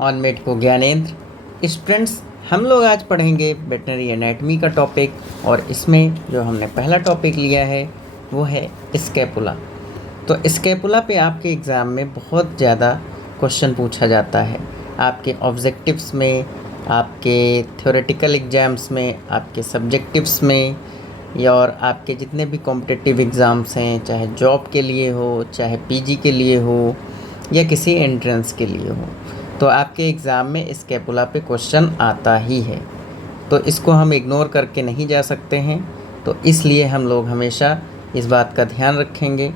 On made को Gyanendra. Students, हम लोग आज पढ़ेंगे वेटनरी एनाटमी का टॉपिक, और इसमें जो हमने पहला टॉपिक लिया है वो है स्कैपुला। तो स्कैपुला पे आपके एग्ज़ाम में बहुत ज़्यादा क्वेश्चन पूछा जाता है, आपके ऑब्जेक्टिव्स में, आपके थ्योरेटिकल एग्ज़ाम्स में, आपके सब्जेक्टिव्स में, या और आपके जितने भी कॉम्पिटिटिव एग्ज़ाम्स हैं, चाहे जॉब के लिए हो, चाहे पीजी के लिए हो, या किसी एंट्रेंस के लिए हो, तो आपके एग्ज़ाम में स्कैपुला पे क्वेश्चन आता ही है। तो इसको हम इग्नोर करके नहीं जा सकते हैं, तो इसलिए हम लोग हमेशा इस बात का ध्यान रखेंगे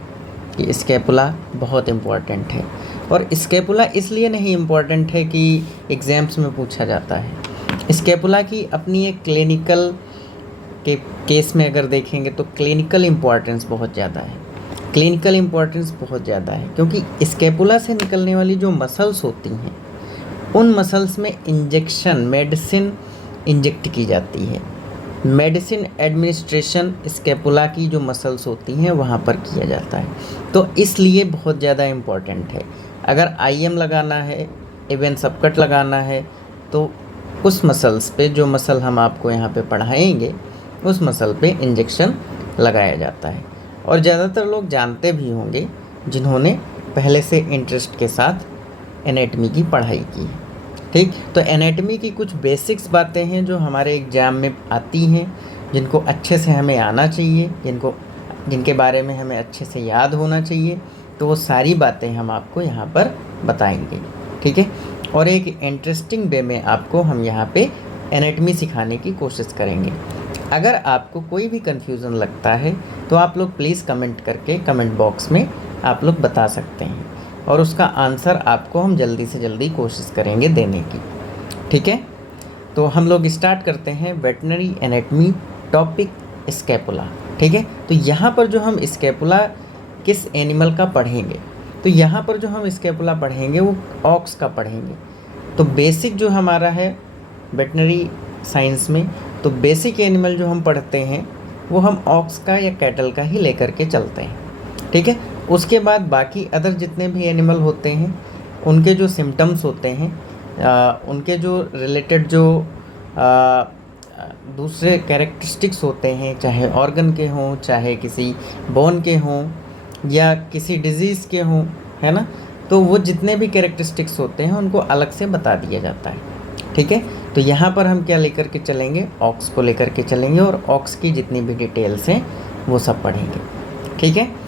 कि स्कैपुला बहुत इम्पॉर्टेंट है। और स्कैपुला इसलिए नहीं इम्पॉर्टेंट है कि एग्ज़ाम्स में पूछा जाता है। स्कैपुला की अपनी एक क्लिनिकल के केस में अगर देखेंगे तो क्लिनिकल इम्पॉर्टेंस बहुत ज़्यादा है। क्लिनिकल इम्पॉर्टेंस बहुत ज़्यादा है क्योंकि स्कैपुला से निकलने वाली जो मसल्स होती हैं, उन मसल्स में इंजेक्शन, मेडिसिन इंजेक्ट की जाती है। मेडिसिन एडमिनिस्ट्रेशन स्कैपुला की जो मसल्स होती हैं वहाँ पर किया जाता है, तो इसलिए बहुत ज़्यादा इम्पॉर्टेंट है। अगर आईएम लगाना है, इवन सबकट लगाना है, तो उस मसल्स पे, जो मसल हम आपको यहाँ पे पढ़ाएंगे, उस मसल पे इंजेक्शन लगाया जाता है। और ज़्यादातर लोग जानते भी होंगे जिन्होंने पहले से इंटरेस्ट के साथ एनाटमी की पढ़ाई की है। ठीक, तो एनाटमी की कुछ बेसिक्स बातें हैं जो हमारे एग्ज़ाम में आती हैं, जिनको अच्छे से हमें आना चाहिए, जिनके बारे में हमें अच्छे से याद होना चाहिए। तो वो सारी बातें हम आपको यहाँ पर बताएंगे, ठीक है। और एक इंटरेस्टिंग वे में आपको हम यहाँ पे एनाटमी सिखाने की कोशिश करेंगे। अगर आपको कोई भी कन्फ्यूज़न लगता है तो आप लोग प्लीज़ कमेंट करके कमेंट बॉक्स में आप लोग बता सकते हैं, और उसका आंसर आपको हम जल्दी से जल्दी कोशिश करेंगे देने की, ठीक है। तो हम लोग स्टार्ट करते हैं वेटनरी एनाटमी टॉपिक स्कैपुला, ठीक है। तो यहाँ पर जो हम स्कैपुला किस एनिमल का पढ़ेंगे, तो यहाँ पर जो हम स्कैपुला पढ़ेंगे वो ऑक्स का पढ़ेंगे। तो बेसिक जो हमारा है वेटनरी साइंस में, तो बेसिक एनिमल जो हम पढ़ते हैं वो हम ऑक्स का या कैटल का ही लेकर के चलते हैं, ठीक है। उसके बाद बाकी अदर जितने भी एनिमल होते हैं उनके जो सिम्टम्स होते हैं, उनके जो रिलेटेड जो दूसरे कैरेक्टरिस्टिक्स होते हैं, चाहे ऑर्गन के हों, चाहे किसी बोन के हों, या किसी डिजीज़ के हों, है ना, तो वो जितने भी कैरेक्टरिस्टिक्स होते हैं उनको अलग से बता दिया जाता है, ठीक है। तो यहाँ पर हम क्या लेकर के चलेंगे, ऑक्स को लेकर के चलेंगे, और ऑक्स की जितनी भी डिटेल्स हैं वो सब पढ़ेंगे, ठीक है।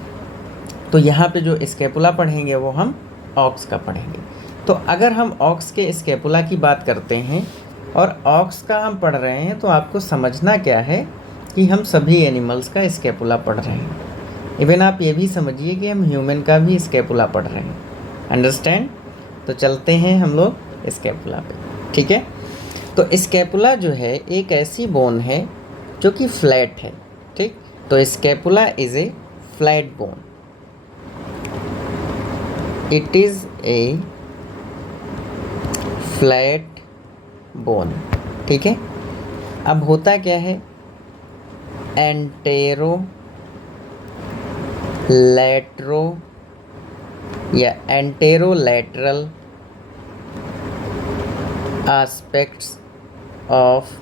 तो यहाँ पे जो स्कैपुला पढ़ेंगे वो हम ऑक्स का पढ़ेंगे। तो अगर हम ऑक्स के स्कैपुला की बात करते हैं और ऑक्स का हम पढ़ रहे हैं, तो आपको समझना क्या है कि हम सभी एनिमल्स का स्कैपुला पढ़ रहे हैं। इवन आप ये भी समझिए कि हम ह्यूमन का भी स्कैपुला पढ़ रहे हैं। अंडरस्टैंड? तो चलते हैं हम लोग स्कैपुला पे, ठीक है। तो स्कैपुला जो है एक ऐसी बोन है जो कि फ्लैट है, ठीक। तो scapula is a flat bone, it is a flat bone, ठीक है। अब होता क्या है, एंटेरो लैटरो या एंटेरोलैटरल एस्पेक्ट्स ऑफ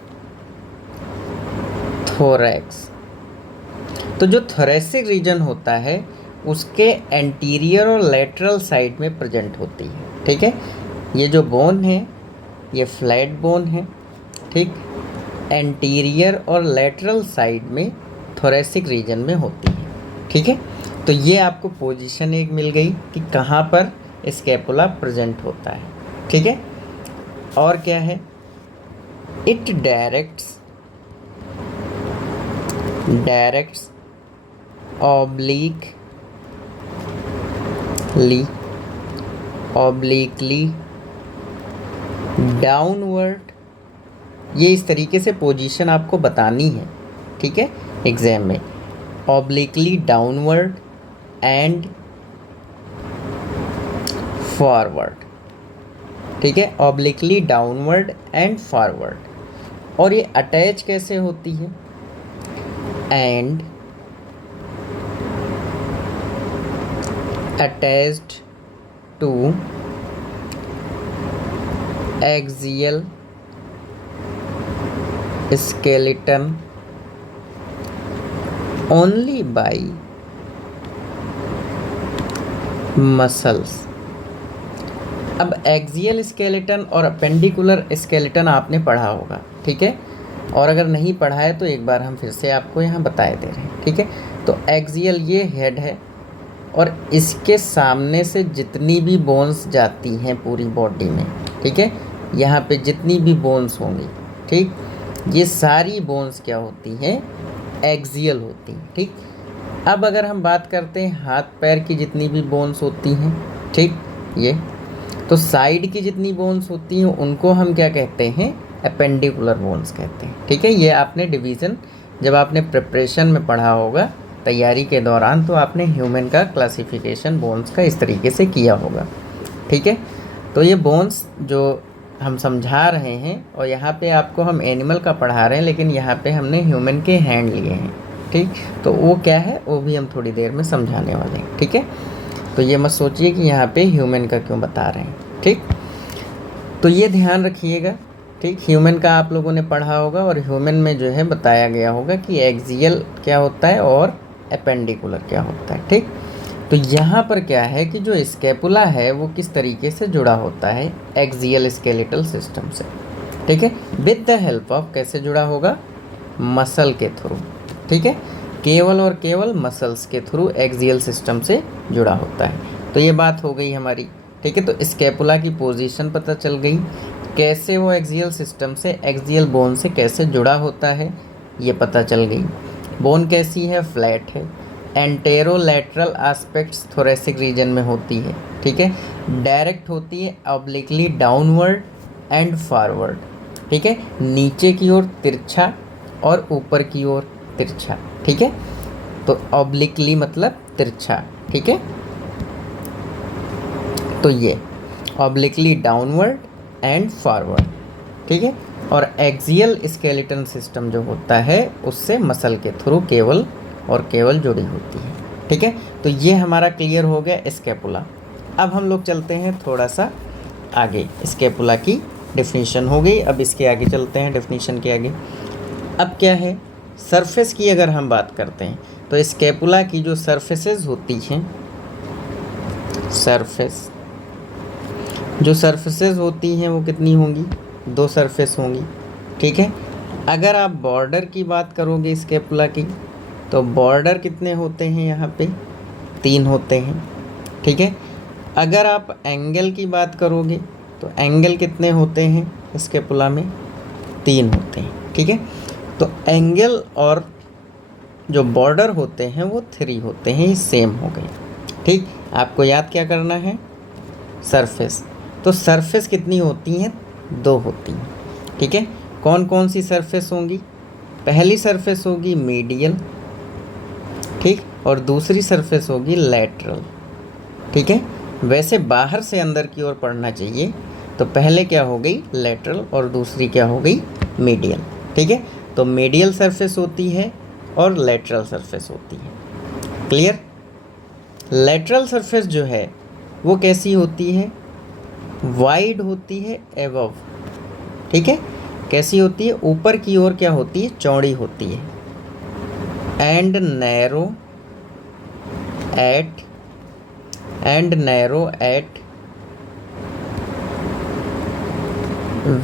थोरैक्स। तो जो थोरेसिक रीजन होता है उसके एंटीरियर और लेटरल साइड में प्रेजेंट होती है, ठीक है। ये जो बोन है ये फ्लैट बोन है, ठीक। एंटीरियर और लेटरल साइड में थोरेसिक रीजन में होती है, ठीक है। तो ये आपको पोजीशन एक मिल गई कि कहाँ पर स्कैपुला प्रेजेंट होता है, ठीक है। और क्या है, इट डायरेक्ट्स obliquely डाउनवर्ड। ये इस तरीके से पोजीशन आपको बतानी है, ठीक है, एग्जाम में। obliquely डाउनवर्ड एंड फॉरवर्ड, ठीक है, obliquely डाउनवर्ड एंड फॉरवर्ड। और ये अटैच कैसे होती है, and attached to axial skeleton only by muscles। अब एक्सियल स्केलेटन और अपेंडिकुलर स्केलेटन आपने पढ़ा होगा, ठीक है, और अगर नहीं पढ़ा है तो एक बार हम फिर से आपको यहाँ बताए दे रहे हैं, ठीक है। तो एक्सियल ये हेड है और इसके सामने से जितनी भी बोन्स जाती हैं पूरी बॉडी में, ठीक है, यहाँ पे जितनी भी बोन्स होंगी, ठीक, ये सारी बोन्स क्या होती हैं, एक्सियल होती हैं, ठीक। अब अगर हम बात करते हैं हाथ पैर की जितनी भी बोन्स होती हैं, ठीक, ये तो साइड की जितनी बोन्स होती हैं उनको हम क्या कहते हैं, अपेंडिकुलर बोन्स कहते हैं, ठीक है। ये आपने डिवीज़न जब आपने प्रिपरेशन में पढ़ा होगा तैयारी के दौरान, तो आपने ह्यूमन का क्लासिफिकेशन बोन्स का इस तरीके से किया होगा, ठीक है। तो ये बोन्स जो हम समझा रहे हैं और यहाँ पे आपको हम एनिमल का पढ़ा रहे हैं, लेकिन यहाँ पे हमने ह्यूमन के हैंड लिए हैं, ठीक। तो वो क्या है वो भी हम थोड़ी देर में समझाने वाले हैं, ठीक है। तो ये मत सोचिए कि यहाँ पे ह्यूमन का क्यों बता रहे हैं, ठीक। तो ये ध्यान रखिएगा, ठीक। ह्यूमन का आप लोगों ने पढ़ा होगा और ह्यूमन में जो है बताया गया होगा कि एक्सियल क्या होता है और अपेंडिकुलर क्या होता है, ठीक। तो यहाँ पर क्या है कि जो स्कैपुला है वो किस तरीके से जुड़ा होता है एक्सियल स्केलेटल सिस्टम से, ठीक है, विद द हेल्प ऑफ, कैसे जुड़ा होगा, मसल के थ्रू, ठीक है, केवल और केवल मसल्स के थ्रू एक्सियल सिस्टम से जुड़ा होता है। तो ये बात हो गई हमारी, ठीक है। तो स्कैपुला की पोजीशन पता चल गई, कैसे वो एक्सियल सिस्टम से, एक्सियल बोन से कैसे जुड़ा होता है ये पता चल गई। बोन कैसी है, फ्लैट है, एंटेरोलैटरल एस्पेक्ट्स थोरेसिक रीजन में होती है, ठीक है, डायरेक्ट होती है ऑब्लिकली डाउनवर्ड एंड फॉरवर्ड, ठीक है, नीचे की ओर तिरछा और ऊपर की ओर तिरछा, ठीक है। तो ऑब्लिकली मतलब तिरछा, ठीक है। तो ये ऑब्लिकली डाउनवर्ड एंड फॉरवर्ड, ठीक है। और एक्सियल स्केलेटन सिस्टम जो होता है उससे मसल के थ्रू केवल और केवल जुड़ी होती है, ठीक है। तो ये हमारा क्लियर हो गया स्कैपुला। अब हम लोग चलते हैं थोड़ा सा आगे, स्कैपुला की डेफिनेशन हो गई, अब इसके आगे चलते हैं डेफिनेशन के आगे। अब क्या है, सरफेस की अगर हम बात करते हैं तो स्कैपुला की जो सरफेसेस होती हैं, सरफेस जो सरफेसेस होती हैं वो कितनी होंगी, 2 सरफेस होंगी, ठीक है। अगर आप बॉर्डर की बात करोगे स्कैपुला की तो बॉर्डर कितने होते हैं, यहाँ पे 3 होते हैं, ठीक है। अगर आप एंगल की बात करोगे तो एंगल कितने होते हैं स्कैपुला में, 3 होते हैं, ठीक है। तो एंगल और जो बॉर्डर होते हैं वो 3 होते हैं, ये सेम हो गए, ठीक। आपको याद क्या करना है, सरफेस। तो सरफेस कितनी होती हैं, 2 होती हैं, ठीक है। कौन कौन सी सरफेस होंगी, पहली सरफेस होगी मीडियल, ठीक, और दूसरी सरफेस होगी लैटरल, ठीक है। वैसे बाहर से अंदर की ओर पढ़ना चाहिए, तो पहले क्या हो गई लैटरल और दूसरी क्या हो गई मीडियल, ठीक है। तो मीडियल सरफेस होती है और लैटरल सरफेस होती है, क्लियर। लैटरल सरफेस जो है वो कैसी होती है, वाइड होती है एबव, ठीक है, कैसी होती है, ऊपर की ओर क्या होती है, चौड़ी होती है, एंड नैरो एट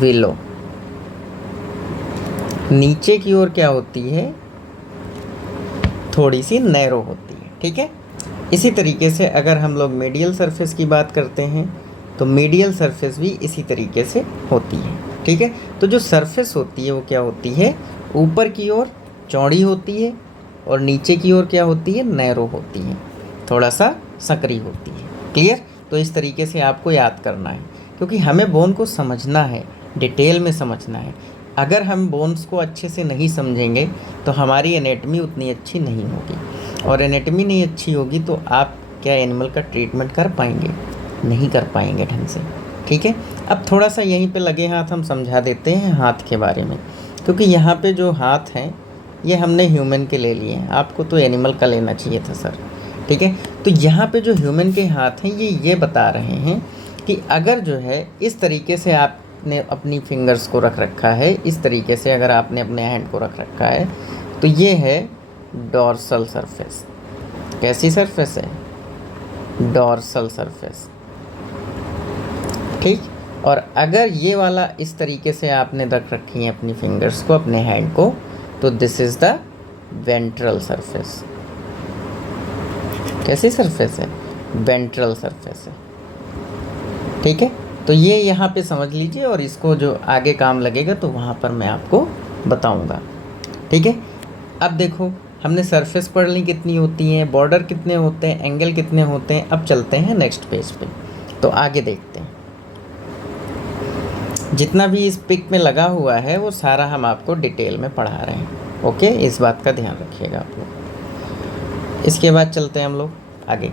विलो, नीचे की ओर क्या होती है, थोड़ी सी नैरो होती है, ठीक है। इसी तरीके से अगर हम लोग मीडियल सरफेस की बात करते हैं तो मीडियल सरफेस भी इसी तरीके से होती है, ठीक है। तो जो सरफेस होती है वो क्या होती है, ऊपर की ओर चौड़ी होती है और नीचे की ओर क्या होती है, नैरो होती है, थोड़ा सा सकरी होती है, क्लियर। तो इस तरीके से आपको याद करना है, क्योंकि हमें बोन को समझना है, डिटेल में समझना है। अगर हम बोन्स को अच्छे से नहीं समझेंगे तो हमारी एनेटमी उतनी अच्छी नहीं होगी, और एनेटमी नहीं अच्छी होगी तो आप क्या एनिमल का ट्रीटमेंट कर पाएंगे, नहीं कर पाएंगे ढंग से, ठीक है। अब थोड़ा सा यहीं पे लगे हाथ हम समझा देते हैं हाथ के बारे में, क्योंकि यहाँ पे जो हाथ हैं ये हमने ह्यूमन के ले लिए हैं, आपको तो एनिमल का लेना चाहिए था सर, ठीक है। तो यहाँ पे जो ह्यूमन के हाथ हैं ये बता रहे हैं कि अगर जो है इस तरीके से आप आपने अपनी फिंगर्स को रख रखा है इस तरीके से, अगर आपने अपने हैंड को रख रखा है तो ये है डॉर्सल सरफेस। कैसी सरफेस है? Dorsal surface. ठीक। और अगर ये वाला इस तरीके से आपने रख रखी है अपनी फिंगर्स को, अपने हैंड को, तो this is the ventral surface. कैसी सरफेस है? वेंट्रल सरफेस है। ठीक है, तो ये यहाँ पे समझ लीजिए, और इसको जो आगे काम लगेगा तो वहाँ पर मैं आपको बताऊँगा। ठीक है, अब देखो हमने सरफेस पढ़ ली कितनी होती हैं, बॉर्डर कितने होते हैं, एंगल कितने होते हैं। अब चलते हैं नेक्स्ट पेज पे, तो आगे देखते हैं। जितना भी इस पिक में लगा हुआ है वो सारा हम आपको डिटेल में पढ़ा रहे हैं। ओके, इस बात का ध्यान रखिएगा आप लोग। इसके बाद चलते हैं हम लोग आगे।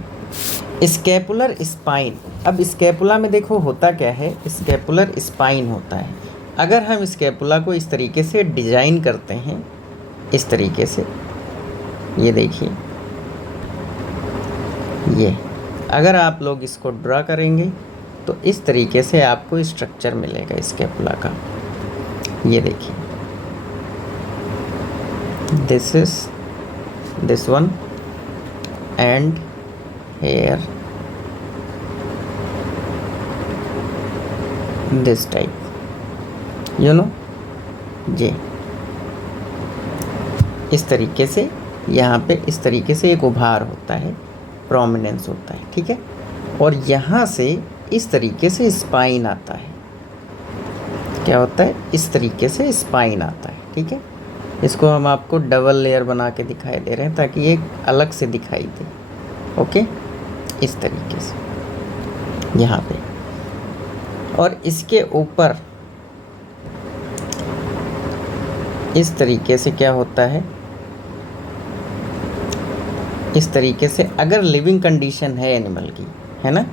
Scapular spine. अब स्कैपुला में देखो होता क्या है, स्कैपुलर स्पाइन होता है। अगर हम स्कैपुला को इस तरीके से डिजाइन करते हैं, इस तरीके से, ये देखिए, ये अगर आप लोग इसको ड्रा करेंगे तो इस तरीके से आपको स्ट्रक्चर मिलेगा स्कैपुला का। ये देखिए, this is this one and here this type, you know, ये इस तरीके से यहाँ पे इस तरीके से एक उभार होता है, प्रोमिनेंस होता है। ठीक है, और यहाँ से इस तरीके से स्पाइन आता है। क्या होता है? इस तरीके से स्पाइन आता है। ठीक है, इसको हम आपको डबल लेयर बना के दिखाई दे रहे हैं ताकि ये अलग से दिखाई दे। ओके, इस तरीके से यहाँ पे, और इसके ऊपर इस तरीके से क्या होता है, इस तरीके से अगर लिविंग कंडीशन है एनिमल की, है ना,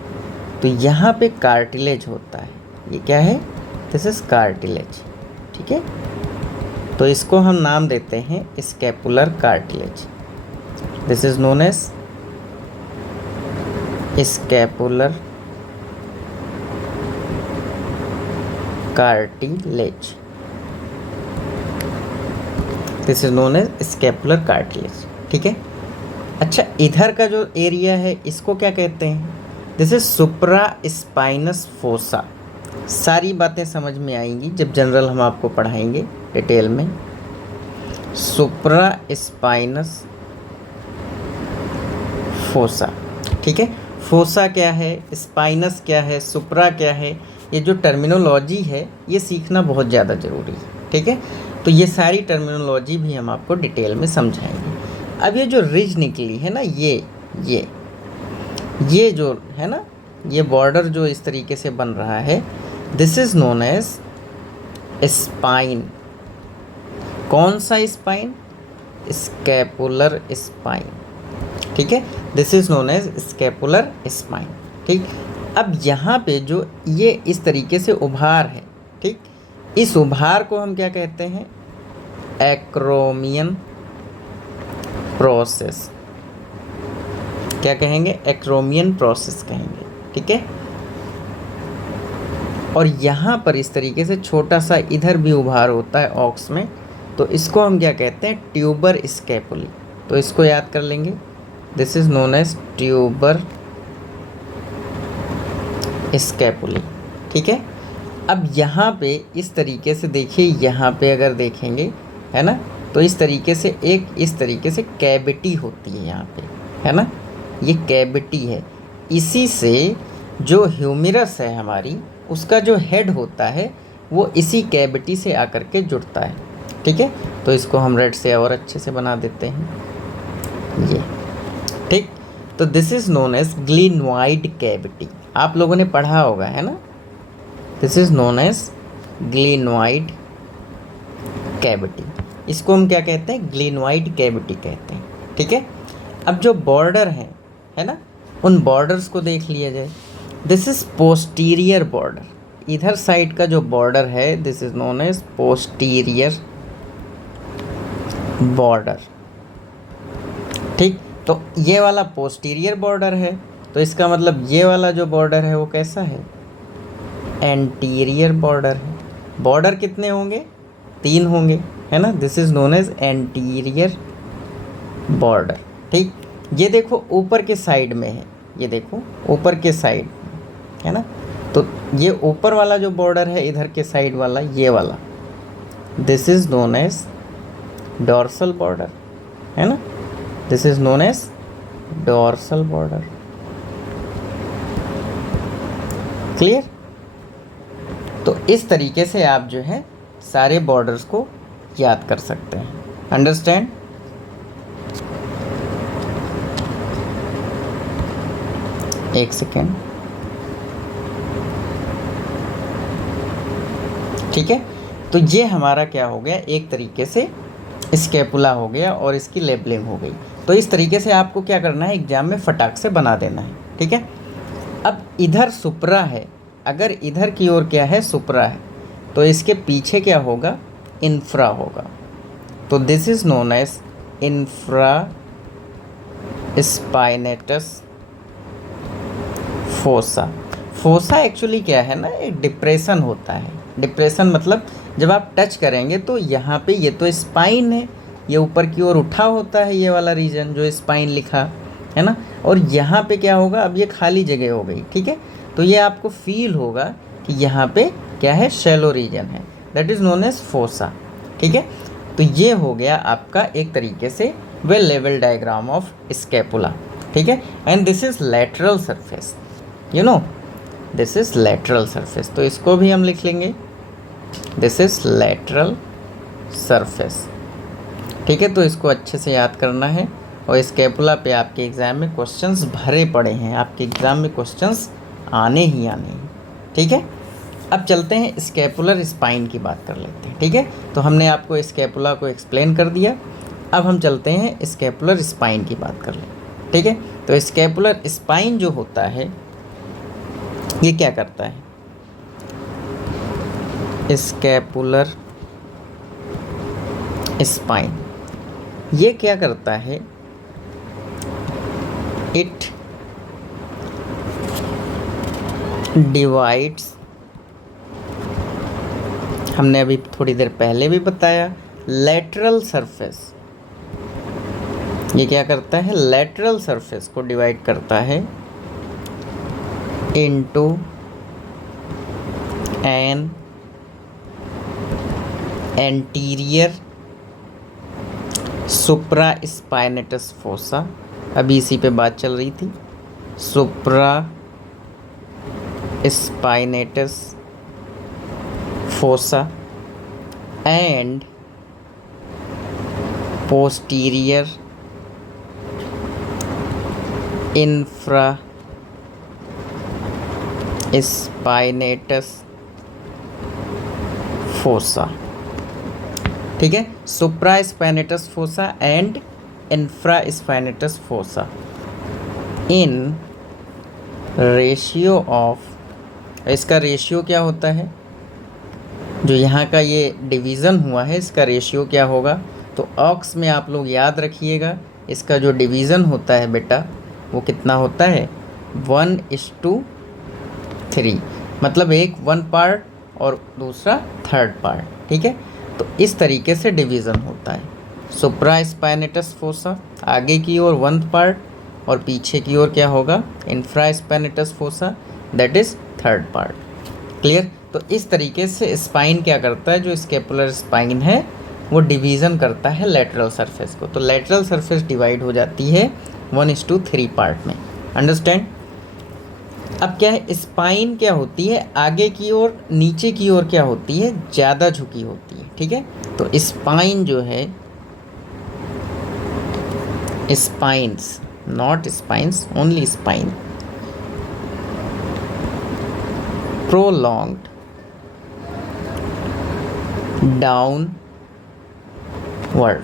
तो यहाँ पे कार्टिलेज होता है। ये क्या है? This is cartilage. ठीक है, तो इसको हम नाम देते हैं scapular cartilage. This is known as scapular cartilage. This is known as scapular cartilage. ठीक है, अच्छा, इधर का जो एरिया है इसको क्या कहते हैं? This is supra spinous fossa. सारी बातें समझ में आएंगी जब जनरल हम आपको पढ़ाएंगे डिटेल में। सुप्रा स्पाइनस फोसा। ठीक है, फोसा क्या है, स्पाइनस क्या है, सुप्रा क्या है, ये जो टर्मिनोलॉजी है ये सीखना बहुत ज़्यादा ज़रूरी है। ठीक है, तो ये सारी टर्मिनोलॉजी भी हम आपको डिटेल में समझाएंगे। अब ये जो रिज निकली है ना, ये जो है ना, ये बॉर्डर जो इस तरीके से बन रहा है, this is known as spine. कौन सा स्पाइन? Scapular spine. ठीक है, this is known as scapular spine. ठीक, अब यहाँ पे जो ये इस तरीके से उभार है, ठीक, इस उभार को हम क्या कहते हैं? Acromion process. क्या कहेंगे? एक्रोमियन प्रोसेस कहेंगे। ठीक है, और यहाँ पर इस तरीके से छोटा सा इधर भी उभार होता है ऑक्स में, तो इसको हम क्या कहते हैं? Tuber scapulae. तो इसको याद कर लेंगे, this is known as tuber scapulae. ठीक है, अब यहाँ पे इस तरीके से देखिए, यहाँ पे अगर देखेंगे, है ना, तो इस तरीके से इस तरीके से कैविटी होती है यहाँ पे, है ना, ये कैविटी है। इसी से जो ह्यूमरस है हमारी, उसका जो हेड होता है वो इसी कैविटी से आकर के जुड़ता है। ठीक है, तो इसको हम रेड से और अच्छे से बना देते हैं ये। ठीक, तो this is known as glenoid cavity. आप लोगों ने पढ़ा होगा, है ना, this is known as glenoid cavity. इसको हम क्या कहते हैं? ग्लिनॉइड कैविटी कहते हैं। ठीक है, अब जो बॉर्डर है ना, उन बॉर्डर्स को देख लिया जाए। This is posterior border. इधर साइड का जो बॉर्डर है, this is known as posterior border. ठीक, तो ये वाला पोस्टीरियर बॉर्डर है, तो इसका मतलब ये वाला जो बॉर्डर है वो कैसा है? एंटीरियर बॉर्डर है। बॉर्डर कितने होंगे? 3 होंगे, है ना। This is known as anterior border. ठीक, ये देखो ऊपर के साइड में है, ये देखो ऊपर के साइड, है ना। तो ये ऊपर वाला जो बॉर्डर है इधर के साइड वाला, ये वाला, this is known as dorsal border, है ना। This is known as dorsal border. Clear? तो इस तरीके से आप जो है सारे बॉर्डर्स को याद कर सकते हैं। अंडरस्टैंड? एक सेकेंड, ठीक है। तो ये हमारा क्या हो गया, एक तरीके से स्कैपुला हो गया और इसकी लेबलिंग हो गई। तो इस तरीके से आपको क्या करना है, एग्जाम में फटाक से बना देना है, ठीक है। अब इधर सुप्रा है, अगर इधर की ओर क्या है, सुप्रा है, तो इसके पीछे क्या होगा, इंफ्रा होगा। तो this is known as infraspinatus fossa. Fossa actually क्या है ना, एक डिप्रेशन होता है। डिप्रेशन मतलब जब आप टच करेंगे तो यहाँ पे, ये तो स्पाइन है, ये ऊपर की ओर उठा होता है, ये वाला रीजन जो स्पाइन लिखा है ना, और यहाँ पे क्या होगा, अब ये खाली जगह हो गई, ठीक है। तो ये आपको फील होगा कि यहाँ पे क्या है, शैलो रीजन है, that is known as fossa, ठीक है। तो ये हो गया आपका एक तरीके से well level diagram of scapula, ठीक है। And this is lateral surface, you know, this is lateral surface. तो इसको भी हम लिख लेंगे, दिस इज लैटरल सरफेस, ठीक है। तो इसको अच्छे से याद करना है। और स्कैपुला पे आपके एग्ज़ाम में क्वेश्चंस भरे पड़े हैं, आपके एग्ज़ाम में क्वेश्चंस आने ही आने हैं, ठीक है। अब चलते हैं स्कैपुलर स्पाइन की बात कर लेते हैं, ठीक है। तो हमने आपको स्कैपुला को एक्सप्लेन कर दिया, अब हम चलते हैं स्कैपुलर स्पाइन की बात कर लें, ठीक है। तो स्कैपुलर स्पाइन जो होता है ये क्या करता है, स्कैपुलर स्पाइन ये क्या करता है, इट डिवाइड्स, हमने अभी थोड़ी देर पहले भी बताया, लैटरल सरफेस। ये क्या करता है, लैटरल सरफेस को डिवाइड करता है into an anterior supraspinatus fossa. अभी इसी पे बात चल रही थी, supraspinatus fossa and posterior infraspinatus fossa, ठीक है। Supraspinatus fossa and infraspinatus fossa in ratio of, इसका रेशियो क्या होता है, जो यहाँ का ये डिवीज़न हुआ है इसका रेशियो क्या होगा, तो ऑक्स में आप लोग याद रखिएगा, इसका जो डिवीज़न होता है बेटा वो कितना होता है, 1:3, मतलब एक 1 पार्ट और दूसरा 3rd पार्ट, ठीक है। तो इस तरीके से डिवीज़न होता है। सुप्रा स्पाइनेटस फोसा आगे की ओर 1 पार्ट और पीछे की ओर क्या होगा, infra spinatus fossa, that is 3rd part. Clear? तो इस तरीके से स्पाइन क्या करता है, जो स्कैपुलर स्पाइन है वो डिवीज़न करता है लेटरल सरफेस को। तो लेटरल सरफेस डिवाइड हो जाती है 1:3 पार्ट में। अंडरस्टैंड? अब क्या है, स्पाइन क्या होती है, आगे की ओर नीचे की ओर क्या होती है, ज़्यादा झुकी होती है, ठीक है। तो स्पाइन जो है, spines, not spines, only spine, prolonged downward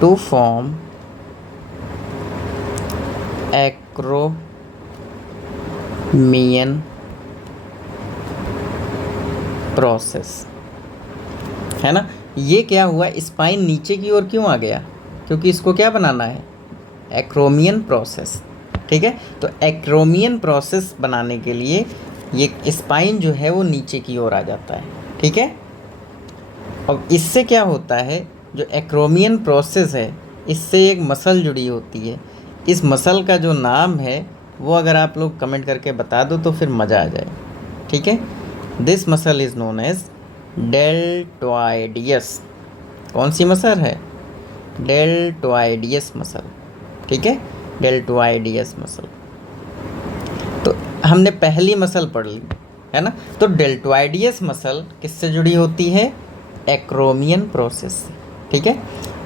to form acromion process, है ना। ये क्या हुआ, स्पाइन नीचे की ओर क्यों आ गया, क्योंकि इसको क्या बनाना है, एक्रोमियन प्रोसेस, ठीक है। तो एक्रोमियन प्रोसेस बनाने के लिए ये स्पाइन जो है वो नीचे की ओर आ जाता है, ठीक है। अब इससे क्या होता है, जो एक्रोमियन प्रोसेस है, इससे एक मसल जुड़ी होती है। इस मसल का जो नाम है वो अगर आप लोग कमेंट करके बता दो तो फिर मज़ा आ जाए, ठीक है। This muscle is known as deltoideus. कौन सी मसल है? डेल्टोइडियस मसल, ठीक है, डेल्टोइडियस मसल। तो हमने पहली मसल पढ़ ली है ना। तो डेल्टोइडियस मसल किससे जुड़ी होती है? एक्रोमियन प्रोसेस से, ठीक है।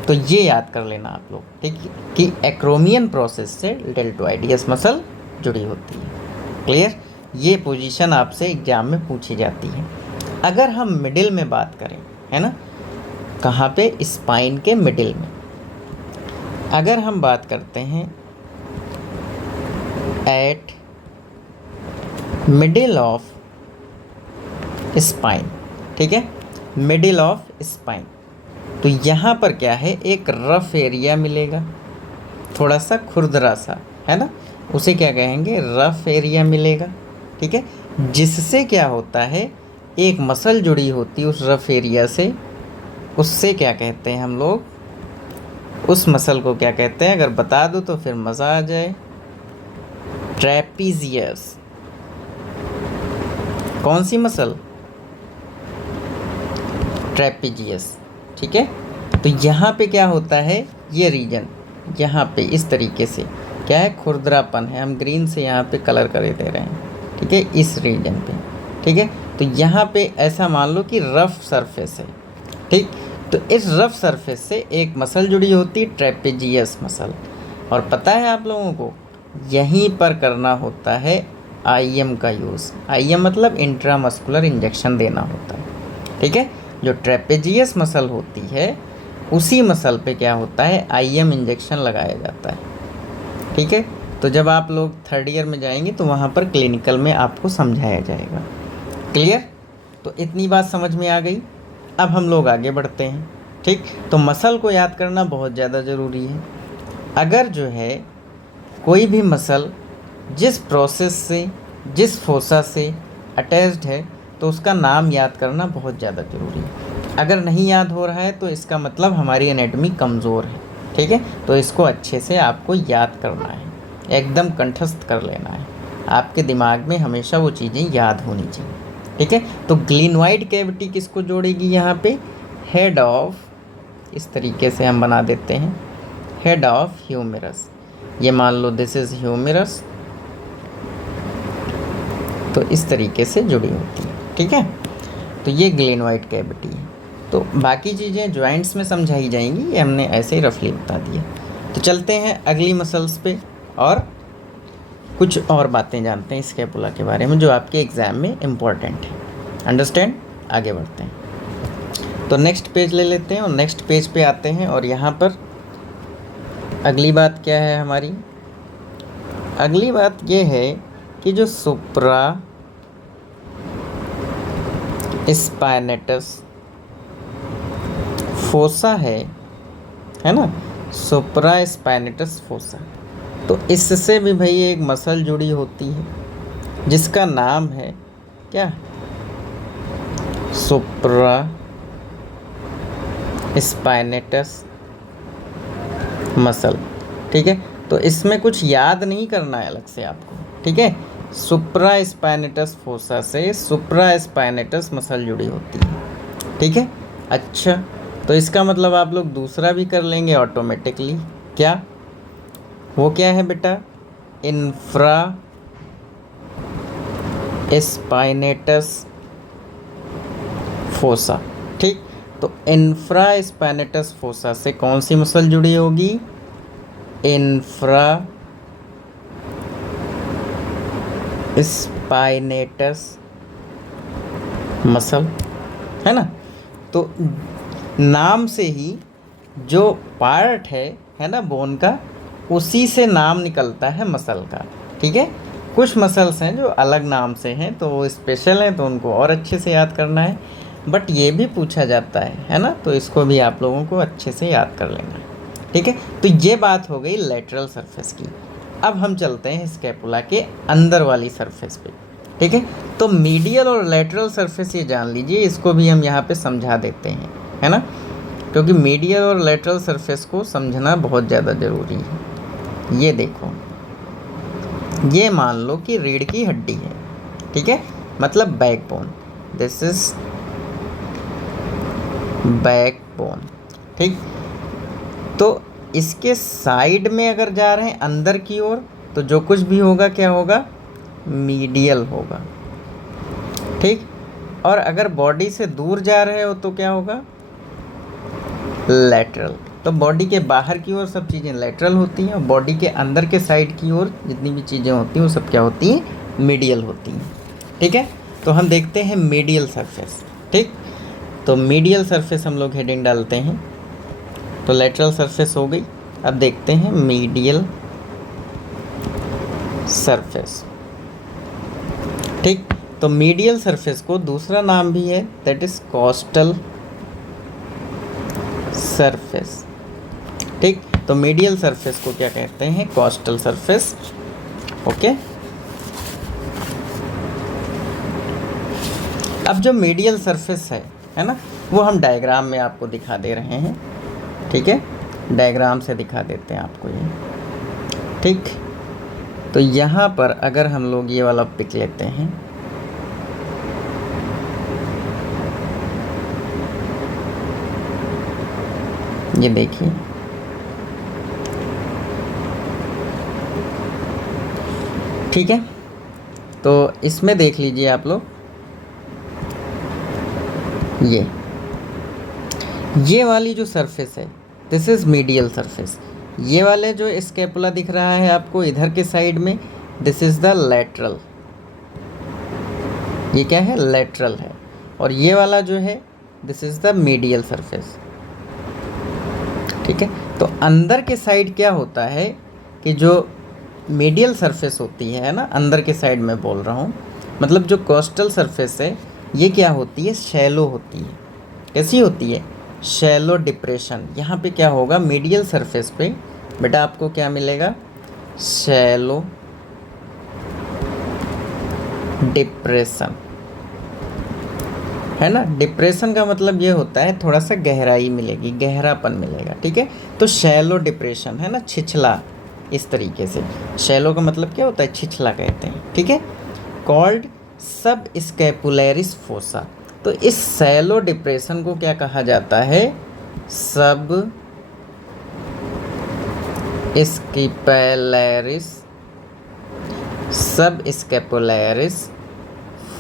तो ये याद कर लेना आप लोग, ठीक है, कि एक्रोमियन प्रोसेस से डेल्टोइडियस मसल जुड़ी होती है। क्लियर? ये पोजीशन आपसे एग्जाम में पूछी जाती है। अगर हम मिडिल में बात करें, है ना, कहाँ पे? स्पाइन के मिडिल में। अगर हम बात करते हैं एट मिडिल ऑफ स्पाइन, ठीक है, मिडिल ऑफ स्पाइन, तो यहाँ पर क्या है, एक रफ एरिया मिलेगा, थोड़ा सा खुरदरा सा, है ना, उसे क्या कहेंगे? रफ एरिया मिलेगा, ठीक है। जिससे क्या होता है, एक मसल जुड़ी होती है उस रफ एरिया से, उससे क्या कहते हैं हम लोग? उस मसल को क्या कहते हैं? अगर बता दो तो फिर मज़ा आ जाए। ट्रेपीजियस। कौन सी मसल? ट्रेपीजियस, ठीक है। तो यहाँ पे क्या होता है, ये रीजन यहाँ पे इस तरीके से क्या है, खुरदरापन है, हम ग्रीन से यहाँ पे कलर कर दे रहे हैं, ठीक है, इस रीजन पे, ठीक है। तो यहाँ पे ऐसा मान लो कि रफ सरफेस है, ठीक। तो इस रफ सरफेस से एक मसल जुड़ी होती है, ट्रेपेजियस मसल। और पता है आप लोगों को, यहीं पर करना होता है आईएम का यूज़। आईएम मतलब इंट्रामस्कुलर इंजेक्शन देना होता है, ठीक है। जो ट्रेपेजियस मसल होती है उसी मसल पे क्या होता है, आईएम इंजेक्शन लगाया जाता है, ठीक है। तो जब आप लोग 3rd ईयर में जाएंगे तो वहाँ पर क्लिनिकल में आपको समझाया जाएगा। क्लियर? तो इतनी बात समझ में आ गई। अब हम लोग आगे बढ़ते हैं, ठीक। तो मसल को याद करना बहुत ज़्यादा ज़रूरी है। अगर जो है कोई भी मसल जिस प्रोसेस से, जिस फोसा से अटैच्ड है, तो उसका नाम याद करना बहुत ज़्यादा ज़रूरी है। अगर नहीं याद हो रहा है तो इसका मतलब हमारी एनाटॉमी कमज़ोर है, ठीक है। तो इसको अच्छे से आपको याद करना है, एकदम कंठस्थ कर लेना है, आपके दिमाग में हमेशा वो चीज़ें याद होनी चाहिए, ठीक है। तो ग्लिनोइड कैविटी किसको जोड़ेगी? यहाँ पे हेड ऑफ, इस तरीके से हम बना देते हैं, हेड ऑफ ह्यूमेरस। ये मान लो दिस इज़ ह्यूमेरस, तो इस तरीके से जुड़ी होती है, ठीक है। तो ये ग्लिनोइड कैविटी है। तो बाकी चीज़ें जॉइंट्स में समझाई जाएंगी, ये हमने ऐसे ही रफली बता दिया। तो चलते हैं अगली मसल्स पे और कुछ और बातें जानते हैं स्कैपुला के बारे में जो आपके एग्ज़ाम में इम्पॉर्टेंट है। अंडरस्टैंड? आगे बढ़ते हैं। तो नेक्स्ट पेज ले लेते हैं और नेक्स्ट पेज पे आते हैं और यहाँ पर अगली बात क्या है हमारी? अगली बात ये है कि जो सुप्रा स्पाइनेटस फोसा है ना, सुप्रा स्पाइनेटस फोसा, तो इससे भी भाई एक मसल जुड़ी होती है जिसका नाम है क्या? सुप्रा स्पाइनेटस मसल, ठीक है। तो इसमें कुछ याद नहीं करना है अलग से आपको, ठीक है। सुप्रा स्पाइनेटस फोसा से सुप्रा स्पाइनेटस मसल जुड़ी होती है, ठीक है। अच्छा, तो इसका मतलब आप लोग दूसरा भी कर लेंगे ऑटोमेटिकली। क्या? वो क्या है बेटा? इंफ्रा स्पाइनेटस फोसा, ठीक। तो इंफ्रा स्पाइनेटस फोसा से कौन सी मसल जुड़ी होगी? इंफ्रा स्पाइनेटस मसल, है ना। तो नाम से ही जो पार्ट है ना बोन का, उसी से नाम निकलता है मसल का, ठीक है। कुछ मसल्स हैं जो अलग नाम से हैं तो वो स्पेशल हैं, तो उनको और अच्छे से याद करना है, बट ये भी पूछा जाता है ना, तो इसको भी आप लोगों को अच्छे से याद कर लेना है, ठीक है। तो ये बात हो गई लेटरल सरफेस की। अब हम चलते हैं स्कैपुला के अंदर वाली सरफेस पे। ठीक है। तो मीडियल और लेटरल सरफेस ये जान लीजिए, इसको भी हम यहाँ पे समझा देते हैं, है ना, क्योंकि मीडियल और लेटरल सरफेस को समझना बहुत ज़्यादा ज़रूरी है। ये देखो, ये मान लो कि रीढ़ की हड्डी है, ठीक है, मतलब बैकबोन, दिस इज बैकबोन, ठीक। तो इसके साइड में अगर जा रहे हैं अंदर की ओर, तो जो कुछ भी होगा क्या होगा, मीडियल होगा, ठीक। और अगर बॉडी से दूर जा रहे हो तो क्या होगा, लेटरल। तो बॉडी के बाहर की ओर सब चीज़ें लेटरल होती हैं, और बॉडी के अंदर के साइड की ओर जितनी भी चीज़ें होती हैं वो सब क्या होती हैं, मीडियल होती हैं, ठीक है। तो हम देखते हैं मीडियल सरफेस, ठीक। तो मीडियल सरफेस हम लोग हेडिंग डालते हैं, तो लेटरल सरफेस हो गई। अब देखते हैं मीडियल सरफेस, ठीक। तो मीडियल सरफेस को दूसरा नाम भी है, दैट इज कोस्टल सरफेस, ठीक। तो मीडियल सरफेस को क्या कहते हैं, कोस्टल सरफेस, ओके। अब जो मीडियल सरफेस है ना, वो हम डायग्राम में आपको दिखा दे रहे हैं, ठीक है, डायग्राम से दिखा देते हैं आपको ये, ठीक। तो यहाँ पर अगर हम लोग ये वाला पिक लेते हैं, ये देखिए, ठीक है। तो इसमें देख लीजिए आप लोग, ये वाली जो सरफेस है, दिस इज़ मीडियल सरफेस। ये वाले जो स्कैपुला दिख रहा है आपको इधर के साइड में, दिस इज़ द लेटरल, ये क्या है, लेटरल है। और ये वाला जो है, this is the medial surface, ठीक है। तो अंदर के साइड क्या होता है कि जो मीडियल सरफेस होती है ना, अंदर के साइड में बोल रहा हूँ, मतलब जो कोस्टल सरफेस है, ये क्या होती है, शैलो होती है। कैसी होती है, शैलो डिप्रेशन। यहाँ पे क्या होगा, मीडियल सरफेस पे बेटा आपको क्या मिलेगा, शैलो डिप्रेशन, है ना। डिप्रेशन का मतलब ये होता है थोड़ा सा गहराई मिलेगी, गहरापन मिलेगा, ठीक है। तो शैलो डिप्रेशन है ना, छिछला, इस तरीके से। शैलो का मतलब क्या होता है, छिछला कहते हैं, ठीक है। कॉल्ड सब स्कैपुलैरिस फोसा। तो इस शैलो डिप्रेशन को क्या कहा जाता है, सब स्कैपुलैरिस, सब स्कैपुलैरिस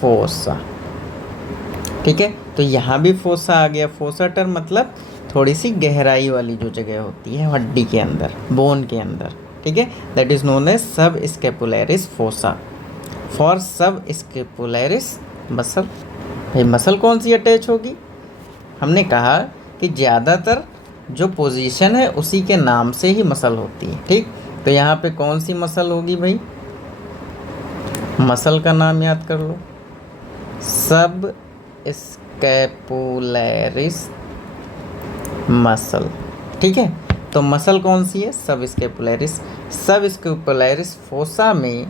फोसा, ठीक है। तो यहाँ भी फोसा आ गया। फोसा टर्म मतलब थोड़ी सी गहराई वाली जो जगह होती है हड्डी के अंदर, बोन के अंदर, ठीक है, दैट इज़ नोन एज सब स्कैपुलैरिस फोसा। फॉर सब स्कैपुलैरिस मसल। भाई मसल कौन सी अटैच होगी, हमने कहा कि ज़्यादातर जो पोजीशन है उसी के नाम से ही मसल होती है, ठीक। तो यहाँ पे कौन सी मसल होगी भाई, मसल का नाम याद कर लो, सब स्कैपुलैरिस मसल, ठीक है। तो मसल कौन सी है, सब स्कैपुलैरिस। सब स्कैपुलैरिस फोसा में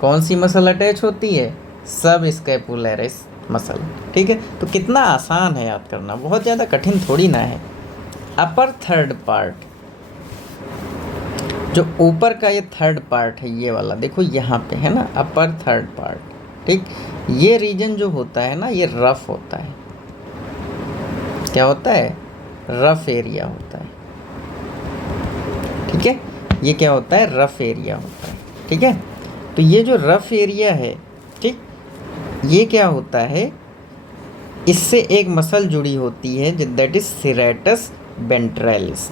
कौन सी मसल अटैच होती है, सब स्कैपुलैरिस मसल, ठीक है। तो कितना आसान है याद करना, बहुत ज़्यादा कठिन थोड़ी ना है। अपर थर्ड पार्ट, जो ऊपर का ये थर्ड पार्ट है, ये वाला देखो यहाँ पे है ना, अपर थर्ड पार्ट, ठीक। ये रीजन जो होता है ना, ये रफ होता है। क्या होता है, रफ एरिया होता है, ठीक है। ये क्या होता है, रफ एरिया होता है, ठीक है। तो ये जो रफ एरिया है, ठीक, ये क्या होता है, इससे एक मसल जुड़ी होती है, दैट इज सेरेटस वेंट्रालिस,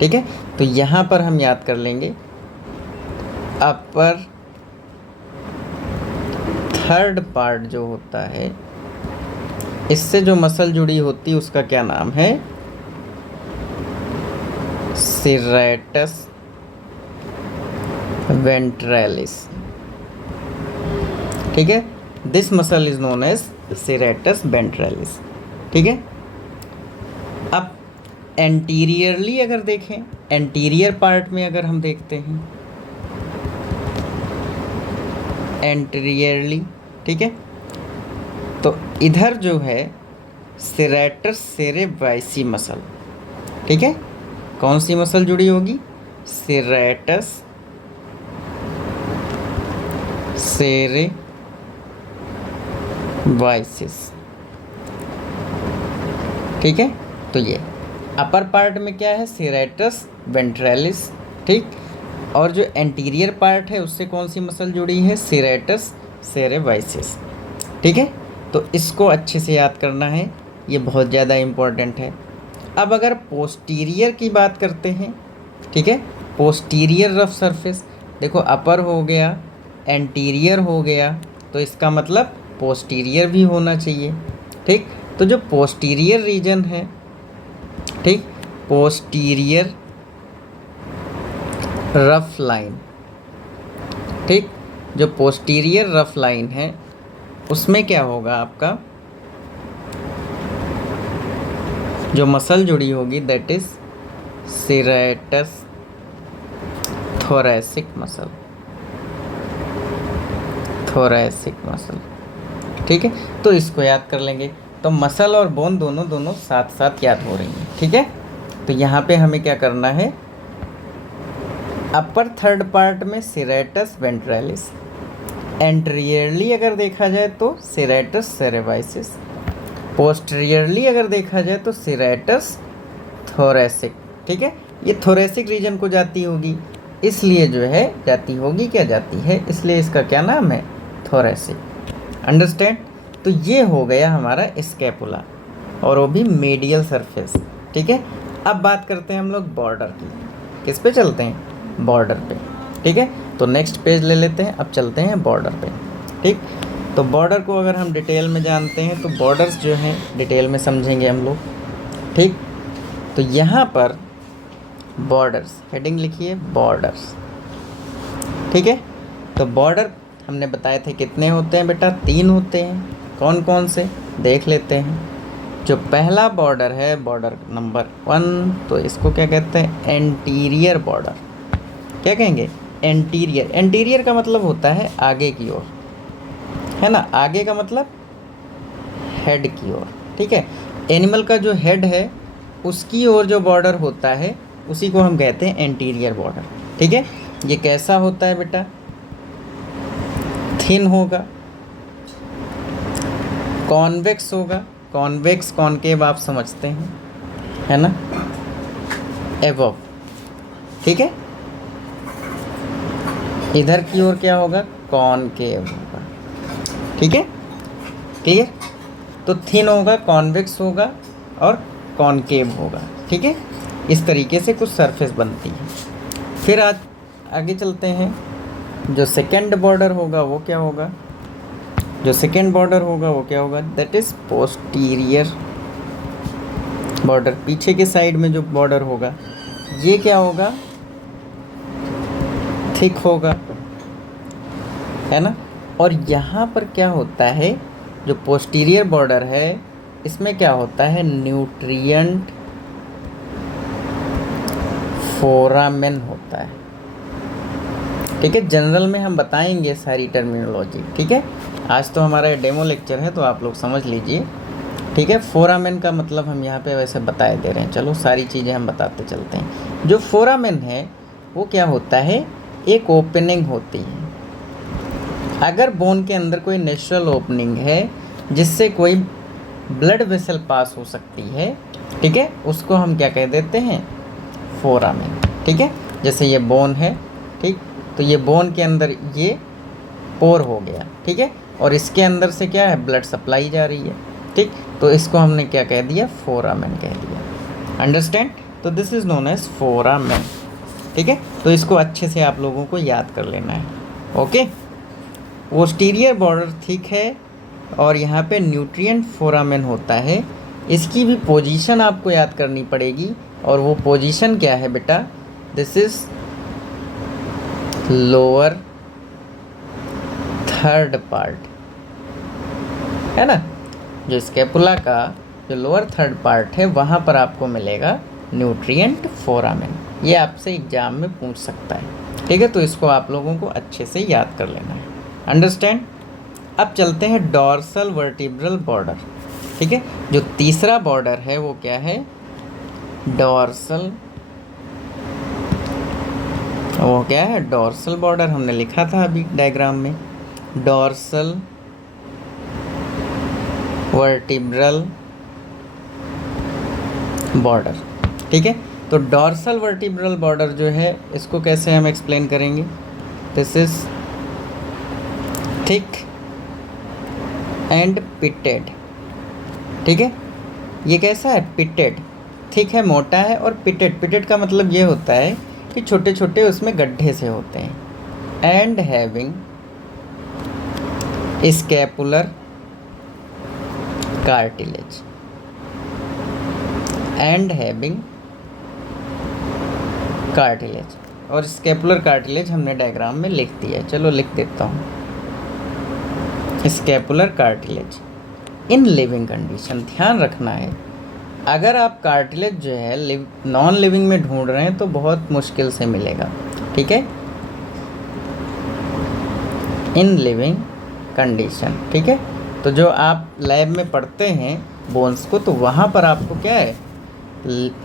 ठीक है। तो यहाँ पर हम याद कर लेंगे, अपर थर्ड पार्ट जो होता है, इससे जो मसल जुड़ी होती है उसका क्या नाम है, सेरेटस वेंट्रालिस, ठीक है। This muscle is known as serratus ventralis, ठीक है। अब एंटीरियरली अगर देखें, एंटीरियर पार्ट में अगर हम देखते हैं, एंटीरियरली ठीक है। तो इधर जो है सेरेटस सेरेब्राइसी मसल, ठीक है। कौन सी मसल जुड़ी होगी? सेरेटस सेरेब्राइसिस, ठीक है। तो ये अपर पार्ट में क्या है? सेरेटस वेंट्रलिस, ठीक। और जो एंटीरियर पार्ट है उससे कौन सी मसल जुड़ी है? सेरेटस सेरेब्राइसिस, ठीक है। तो इसको अच्छे से याद करना है, ये बहुत ज़्यादा इम्पोर्टेंट है। अब अगर पोस्टीरियर की बात करते हैं, ठीक है, पोस्टीरियर रफ सरफेस, देखो अपर हो गया, एंटीरियर हो गया, तो इसका मतलब पोस्टीरियर भी होना चाहिए, ठीक। तो जो पोस्टीरियर रीजन है, ठीक, पोस्टीरियर रफ लाइन, ठीक, जो पोस्टीरियर रफ लाइन है उसमें क्या होगा? आपका जो मसल जुड़ी होगी that is serratus thoracic muscle, thoracic muscle, ठीक है। तो इसको याद कर लेंगे। तो मसल और बोन दोनों साथ साथ याद हो रही हैं, ठीक है। तो यहाँ पे हमें क्या करना है? अपर थर्ड पार्ट में सेरेटस वेंट्रलिस, एंटीरियरली अगर देखा जाए तो सेरेटस सेरेब्राइसिस, पोस्टीरियरली अगर देखा जाए तो सेरेटस थोरैसिक, ठीक है। ये थोरैसिक रीजन को जाती होगी, इसलिए जो है जाती होगी, क्या जाती है, इसलिए इसका क्या नाम है? थोरैसिक। अंडरस्टैंड? तो ये हो गया हमारा स्कैपुला, और वो भी मीडियल सरफेस, ठीक है। अब बात करते हैं हम लोग बॉर्डर की। किस पे चलते हैं? बॉर्डर पे, ठीक है। तो नेक्स्ट पेज ले लेते हैं, अब चलते हैं बॉर्डर पे, ठीक। तो बॉर्डर को अगर हम डिटेल में जानते हैं तो बॉर्डर्स जो हैं डिटेल में समझेंगे हम लोग, ठीक। तो यहाँ पर बॉर्डर्स, हेडिंग लिखिए बॉर्डर्स, ठीक है। तो बॉर्डर हमने बताए थे कितने होते हैं बेटा? 3 होते हैं। कौन कौन से? देख लेते हैं। जो पहला बॉर्डर है, बॉर्डर नंबर 1, तो इसको क्या कहते हैं? Anterior border. क्या कहेंगे? एंटीरियर। एंटीरियर का मतलब होता है आगे की ओर, है ना। आगे का मतलब हेड की ओर, ठीक है। एनिमल का जो हेड है उसकी ओर जो बॉर्डर होता है उसी को हम कहते हैं एंटीरियर बॉर्डर, ठीक है। ये कैसा होता है बेटा? थिन होगा, कॉन्वेक्स होगा। कॉन्वेक्स कॉनकेव आप समझते हैं, है ना। एबव, ठीक है। इधर की ओर क्या होगा? कॉनकेव होगा, ठीक है। क्लियर? तो थिन होगा, कॉन्वेक्स होगा और कॉनकेव होगा, ठीक है। इस तरीके से कुछ सरफेस बनती है। फिर आज आगे चलते हैं। जो सेकंड बॉर्डर होगा वो क्या होगा? जो सेकंड बॉर्डर होगा वो क्या होगा? That is posterior border. पीछे के साइड में जो बॉर्डर होगा ये क्या होगा? थिक होगा, है ना। और यहाँ पर क्या होता है? जो पोस्टीरियर बॉर्डर है इसमें क्या होता है? न्यूट्रिएंट फोरामेन होता है, ठीक है। जनरल में हम बताएंगे सारी टर्मिनोलॉजी, ठीक है। आज तो हमारा डेमो लेक्चर है तो आप लोग समझ लीजिए, ठीक है। फोरामेन का मतलब हम यहाँ पे वैसे बताए दे रहे हैं, चलो सारी चीज़ें हम बताते चलते हैं। जो फोरामेन है वो क्या होता है? एक ओपनिंग होती है। अगर बोन के अंदर कोई नेचुरल ओपनिंग है जिससे कोई ब्लड वेसल पास हो सकती है, ठीक है, उसको हम क्या कह देते हैं? फोरामेन, ठीक है। जैसे ये बोन है, ठीक, तो ये बोन के अंदर ये पोर हो गया, ठीक है, और इसके अंदर से क्या है? ब्लड सप्लाई जा रही है, ठीक। तो इसको हमने क्या कह दिया? फोरामेन कह दिया। अंडरस्टैंड? तो this is known as foramen, ठीक है। तो इसको अच्छे से आप लोगों को याद कर लेना है, ओके। पोस्टीरियर बॉर्डर थिक है और यहाँ पे न्यूट्रिएंट फोरामेन होता है। इसकी भी पोजीशन आपको याद करनी पड़ेगी, और वो पोजीशन क्या है बेटा? This is lower third part, है ना। जो स्कैपुला का जो लोअर थर्ड पार्ट है वहाँ पर आपको मिलेगा न्यूट्रिएंट फोरामेन। ये आपसे एग्जाम में पूछ सकता है, ठीक है। तो इसको आप लोगों को अच्छे से याद कर लेना है। अंडरस्टैंड? अब चलते हैं डॉर्सल वर्टिब्रल बॉर्डर। ठीक है, जो तीसरा बॉर्डर है वो क्या है, डॉर्सल, वो क्या है, डॉर्सल बॉर्डर। हमने लिखा था अभी डायग्राम में, डॉर्सल वर्टिब्रल बॉर्डर। ठीक है, तो डॉर्सल वर्टिब्रल बॉर्डर जो है इसको कैसे हम एक्सप्लेन करेंगे, this is thick and pitted. ठीक है, ये कैसा है, पिटेड, थिक है, मोटा है, और पिटेड, पिटेड का मतलब ये होता है कि छोटे छोटे उसमें गड्ढे से होते हैं। And having scapular cartilage, and having cartilage, और स्कैपुलर कार्टिलेज हमने डायग्राम में लिख दिया है, चलो लिख देता हूँ, scapular cartilage in living condition. ध्यान रखना है, अगर आप कार्टिलेज जो है नॉन लिविंग में ढूंढ रहे हैं तो बहुत मुश्किल से मिलेगा। ठीक है, इन लिविंग कंडीशन। ठीक है, तो जो आप लैब में पढ़ते हैं बोन्स को, तो वहाँ पर आपको क्या है,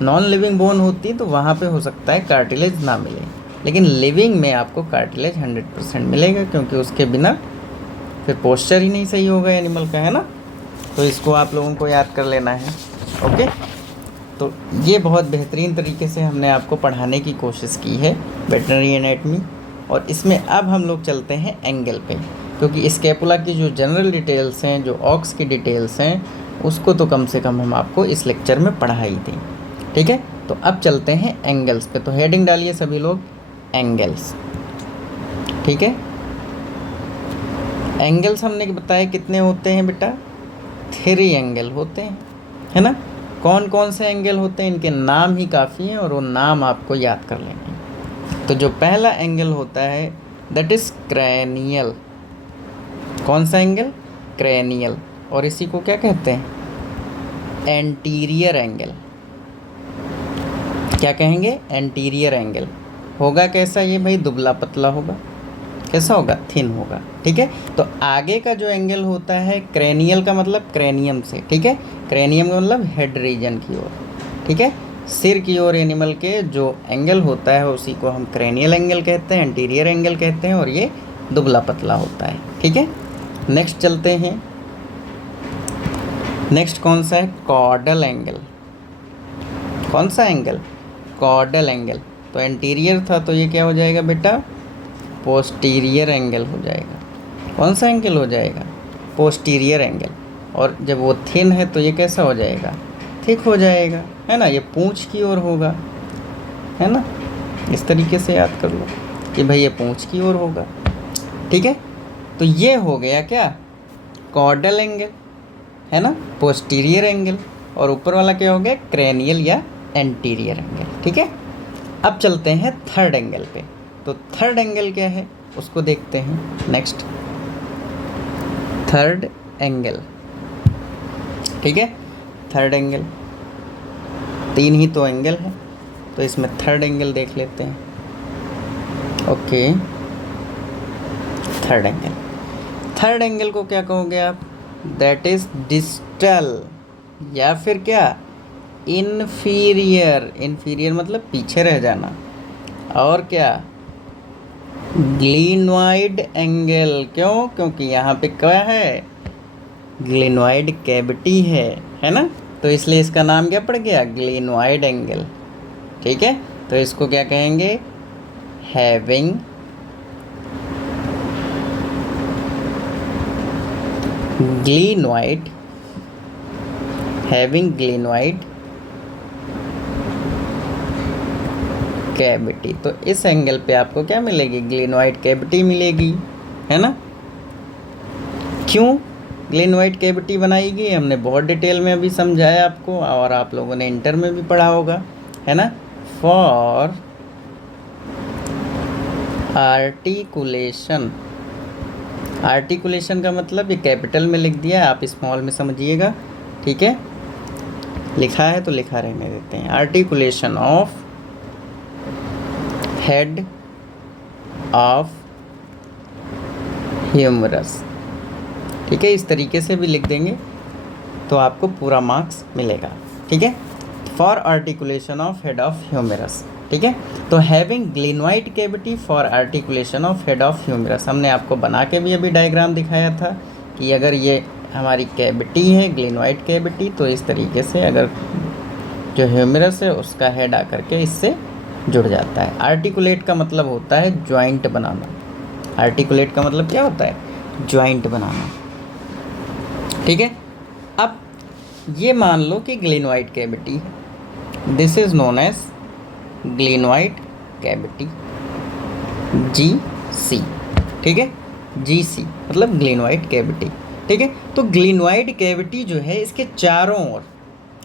नॉन लिविंग बोन होती है तो वहाँ पे हो सकता है कार्टिलेज ना मिले, लेकिन लिविंग में आपको कार्टिलेज 100% मिलेगा, क्योंकि उसके बिना फिर पोस्चर ही नहीं सही होगा एनिमल का, है ना। तो इसको आप लोगों को याद कर लेना है। ओके, तो ये बहुत बेहतरीन तरीके से हमने आपको पढ़ाने की कोशिश की है वेटरनरी एनाटॉमी। और इसमें अब हम लोग चलते हैं एंगल पे, क्योंकि स्कैपुला की जो जनरल डिटेल्स हैं, जो ऑक्स की डिटेल्स हैं, उसको तो कम से कम हम आपको इस लेक्चर में पढ़ा ही दें। ठीक है, तो अब चलते हैं एंगल्स पे। तो हेडिंग डालिए सभी लोग, एंगल्स। ठीक है, एंगल्स हमने बताया कितने होते हैं बेटा, 3 एंगल होते हैं, है ना। कौन कौन से एंगल होते हैं, इनके नाम ही काफ़ी हैं और वो नाम आपको याद कर लेंगे। तो जो पहला एंगल होता है दैट इज़ क्रैनियल। कौन सा एंगल, क्रैनियल, और इसी को क्या कहते हैं, एंटीरियर एंगल। क्या कहेंगे, एंटीरियर एंगल। होगा कैसा ये भाई, दुबला पतला होगा, कैसा होगा, थिन होगा। ठीक है, तो आगे का जो एंगल होता है क्रेनियल का मतलब क्रेनियम से। ठीक है, क्रेनियम का मतलब हेड रीजन की ओर। ठीक है, सिर की ओर एनिमल के जो एंगल होता है उसी को हम क्रेनियल एंगल कहते हैं, एंटीरियर एंगल कहते हैं, और ये दुबला पतला होता है। ठीक है, नेक्स्ट चलते हैं। नेक्स्ट कौन सा है, कॉर्डल एंगल। कौन सा एंगल, कॉर्डल एंगल। तो एंटीरियर था तो ये क्या हो जाएगा बेटा, पोस्टीरियर एंगल हो जाएगा। कौन सा एंगल हो जाएगा, पोस्टीरियर एंगल। और जब वो थिन है तो ये कैसा हो जाएगा, थिक हो जाएगा, है ना। ये पूंछ की ओर होगा, है ना। इस तरीके से याद कर लो कि भाई ये पूंछ की ओर होगा। ठीक है, तो ये हो गया क्या, कॉर्डल एंगल, है ना, पोस्टीरियर एंगल। और ऊपर वाला क्या हो गया, क्रेनियल या एंटीरियर एंगल। ठीक है, अब चलते हैं थर्ड एंगल पे। तो थर्ड एंगल क्या है उसको देखते हैं। Next, third angle. ठीक है, थर्ड एंगल, 3 ही तो एंगल है, तो इसमें थर्ड एंगल देख लेते हैं। Okay, third angle. Third angle को क्या कहोगे आप, दैट इज डिस्टल, या फिर क्या, इन्फीरियर। इन्फीरियर मतलब पीछे रह जाना। और क्या, ग्लिनॉइड एंगल। क्यों, क्योंकि यहाँ पे क्या है, ग्लिनॉइड कैविटी है ना, तो इसलिए इसका नाम क्या पड़ गया, ग्लिनॉइड एंगल। ठीक है, तो इसको क्या कहेंगे, having glenoid, having glenoid cavity. तो इस एंगल पे आपको क्या मिलेगी, ग्लिनॉइड कैविटी मिलेगी, है ना। क्यों ग्लिनॉइड कैविटी बनाई गई, हमने बहुत डिटेल में अभी समझाया आपको, और आप लोगों ने इंटर में भी पढ़ा होगा, है ना। For articulation. आर्टिकुलेशन का मतलब ये कैपिटल में लिख दिया है, आप स्मॉल में समझिएगा। ठीक है, लिखा है तो लिखा रहने देते हैं। Articulation of head of humerus. ठीक है, इस तरीके से भी लिख देंगे तो आपको पूरा मार्क्स मिलेगा। ठीक है, for articulation of head of humerus. ठीक है, तो having glenoid cavity for articulation of head of humerus, हमने आपको बना के भी अभी डायग्राम दिखाया था कि अगर ये हमारी कैविटी है ग्लिनोइड कैविटी, तो इस तरीके से अगर जो ह्यूमेरस है उसका हेड आकर के इससे जुड़ जाता है। आर्टिकुलेट का मतलब होता है जॉइंट बनाना। आर्टिकुलेट का मतलब क्या होता है? जॉइंट बनाना। ठीक है, अब ये मान लो कि ग्लिनोइड कैविटी है, this is known as glenoid cavity, GC। ठीक है, GC मतलब ग्लिनोइड कैविटी। ठीक है, तो ग्लिनोइड कैविटी जो है इसके चारों ओर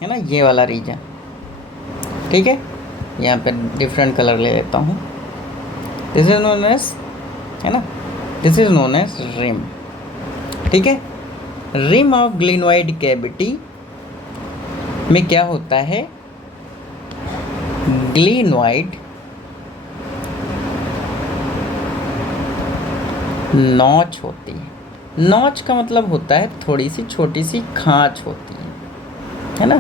है ना, ये वाला रीजन। ठीक है, यहाँ पे डिफरेंट कलर ले लेता हूँ, दिस इज नोन एज, है ना, this is known as rim. ठीक है, रिम ऑफ ग्लिनोइड कैविटी में क्या होता है, ग्लिनोइड नॉच होती है। नॉच का मतलब होता है थोड़ी सी छोटी सी खांच होती है ना,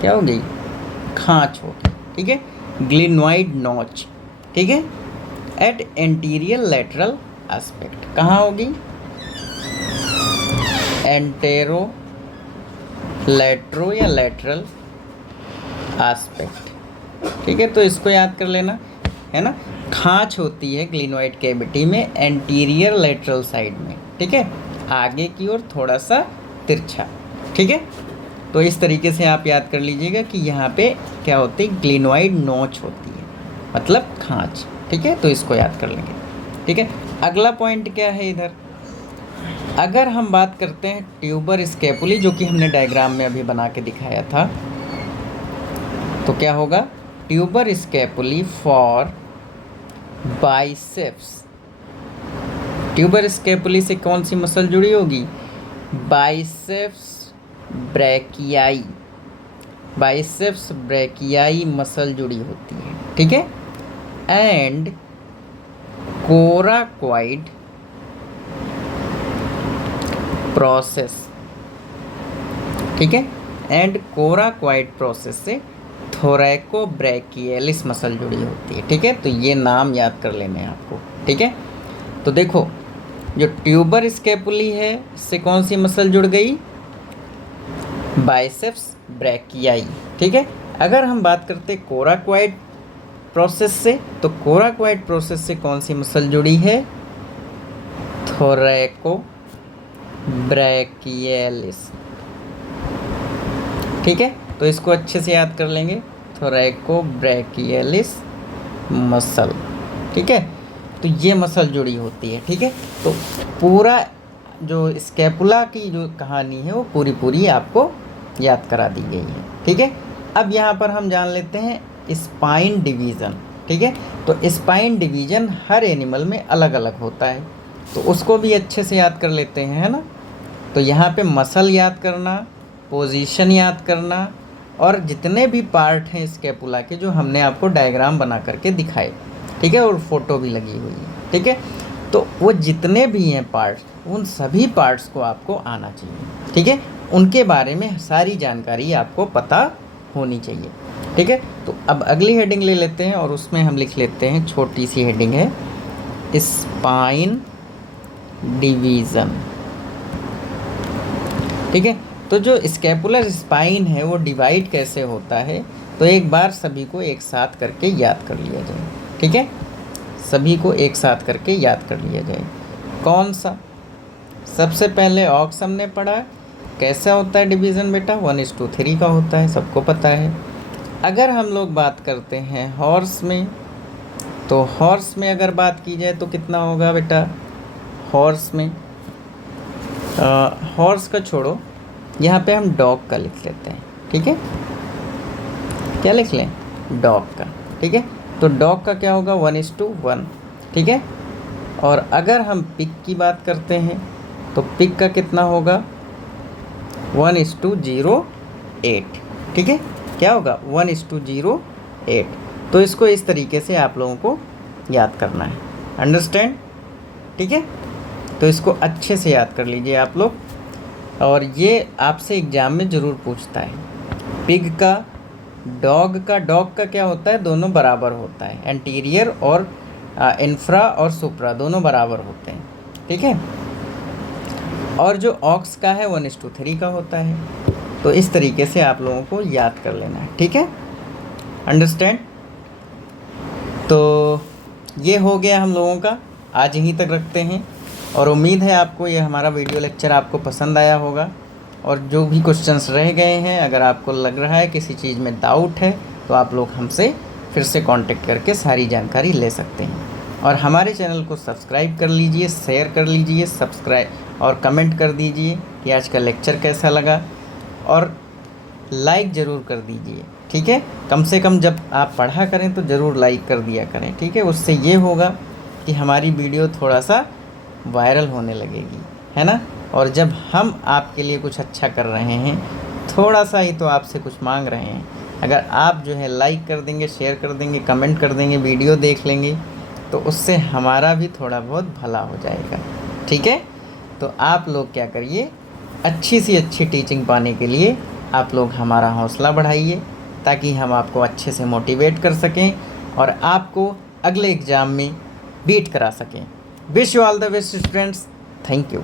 क्या हो गई, खांच होगी। ठीक है, ग्लिनोइड नॉच। ठीक है, एट एंटीरियर लेटरल एस्पेक्ट, कहाँ होगी, एंटेरो लेट्रो या लेटरल एस्पेक्ट। ठीक है, तो इसको याद कर लेना, है ना, खांच होती है ग्लिनोइड कैविटी में एंटीरियर लेटरल साइड में। ठीक है, आगे की ओर थोड़ा सा तिरछा। ठीक है, तो इस तरीके से आप याद कर लीजिएगा कि यहाँ पे क्या होती है, ग्लिनोइड नोच होती है, मतलब खांच। ठीक है, तो इसको याद कर लेंगे। ठीक है, अगला पॉइंट क्या है इधर, अगर हम बात करते हैं ट्यूबर स्कैपुली, जो कि हमने डायग्राम में अभी बना के दिखाया था, तो क्या होगा, ट्यूबर स्कैपुली फॉर बाइसेप्स। ट्यूबर स्कैपुली से कौन सी मसल जुड़ी होगी, बाइसेप्स ब्रैकियाई। बाइसेप्स ब्रैकियाई मसल जुड़ी होती है। ठीक है, एंड कोराकॉइड प्रोसेस। ठीक है, एंड कोराकॉइड प्रोसेस से थोरैकोब्रैकियलिस मसल जुड़ी होती है। ठीक है, तो ये नाम याद कर लेने हैं आपको। ठीक है, तो देखो जो ट्यूबर स्कैपुली है इससे कौन सी मसल जुड़ गई, बाइसेप्स ब्रैकियाई। ठीक है, अगर हम बात करते कोराकॉइड प्रोसेस से, तो कोराकॉइड प्रोसेस से कौन सी मसल जुड़ी है, थोरैकोब्रैकियलिस। ठीक है, तो इसको अच्छे से याद कर लेंगे, थोरैकोब्रैकियलिस मसल। ठीक है, तो ये मसल जुड़ी होती है। ठीक है, तो पूरा जो स्कैपुला की जो कहानी है वो पूरी आपको याद करा दी गई है। ठीक है, अब यहाँ पर हम जान लेते हैं स्पाइन डिवीज़न। ठीक है, तो स्पाइन डिवीज़न हर एनिमल में अलग अलग होता है, तो उसको भी अच्छे से याद कर लेते हैं, है ना। तो यहाँ पे मसल याद करना, पोजीशन याद करना, और जितने भी पार्ट हैं स्कैपुला के जो हमने आपको डायग्राम बना करके दिखाए। ठीक है, और फोटो भी लगी हुई है। ठीक है, तो वो जितने भी हैं पार्ट्स, उन सभी पार्ट्स को आपको आना चाहिए। ठीक है, उनके बारे में सारी जानकारी आपको पता होनी चाहिए। ठीक है, तो अब अगली हेडिंग ले लेते हैं और उसमें हम लिख लेते हैं, छोटी सी हेडिंग है, स्पाइन डिवीज़न। ठीक है, तो जो स्कैपुलर स्पाइन है वो डिवाइड कैसे होता है, तो एक बार सभी को एक साथ करके याद कर लिया जाए। ठीक है, सभी को एक साथ करके याद कर लिया जाए। कौन सा, सबसे पहले ऑक्स हमने पढ़ा, कैसा होता है डिवीज़न बेटा, 1:3 का होता है, सबको पता है। अगर हम लोग बात करते हैं हॉर्स में, तो हॉर्स में अगर बात की जाए तो कितना होगा बेटा, हॉर्स में हॉर्स का छोड़ो, यहाँ पे हम डॉग का लिख लेते हैं। ठीक है, क्या लिख लें, डॉग का। ठीक है, तो डॉग का क्या होगा, 1:1। ठीक है, और अगर हम पिग की बात करते हैं तो पिग का कितना होगा, 1:08। ठीक है, क्या होगा, 1:08। तो इसको इस तरीके से आप लोगों को याद करना है, अंडरस्टैंड। ठीक है, तो इसको अच्छे से याद कर लीजिए आप लोग। और ये आपसे एग्ज़ाम में ज़रूर पूछता है। पिग का, डॉग का क्या होता है, दोनों बराबर होता है, एंटीरियर और इंफ्रा और सुप्रा दोनों बराबर होते हैं, ठीक है। और जो ऑक्स का है 1:3 का होता है। तो इस तरीके से आप लोगों को याद कर लेना है, ठीक है, अंडरस्टैंड। तो ये हो गया हम लोगों का, आज यहीं तक रखते हैं। और उम्मीद है आपको ये हमारा वीडियो लेक्चर आपको पसंद आया होगा। और जो भी क्वेश्चंस रह गए हैं, अगर आपको लग रहा है किसी चीज़ में डाउट है, तो आप लोग हमसे फिर से कांटेक्ट करके सारी जानकारी ले सकते हैं। और हमारे चैनल को सब्सक्राइब कर लीजिए, शेयर कर लीजिए, सब्सक्राइब और कमेंट कर दीजिए कि आज का लेक्चर कैसा लगा, और लाइक ज़रूर कर दीजिए, ठीक है। कम से कम जब आप पढ़ा करें तो ज़रूर लाइक कर दिया करें, ठीक है। उससे ये होगा कि हमारी वीडियो थोड़ा सा वायरल होने लगेगी, है ना। और जब हम आपके लिए कुछ अच्छा कर रहे हैं, थोड़ा सा ही तो आपसे कुछ मांग रहे हैं, अगर आप जो है लाइक कर देंगे, शेयर कर देंगे, कमेंट कर देंगे, वीडियो देख लेंगे, तो उससे हमारा भी थोड़ा बहुत भला हो जाएगा, ठीक है। तो आप लोग क्या करिए, अच्छी सी अच्छी टीचिंग पाने के लिए आप लोग हमारा हौसला बढ़ाइए, ताकि हम आपको अच्छे से मोटिवेट कर सकें और आपको अगले एग्ज़ाम में बीट करा सकें। Wish you all the best students, thank you.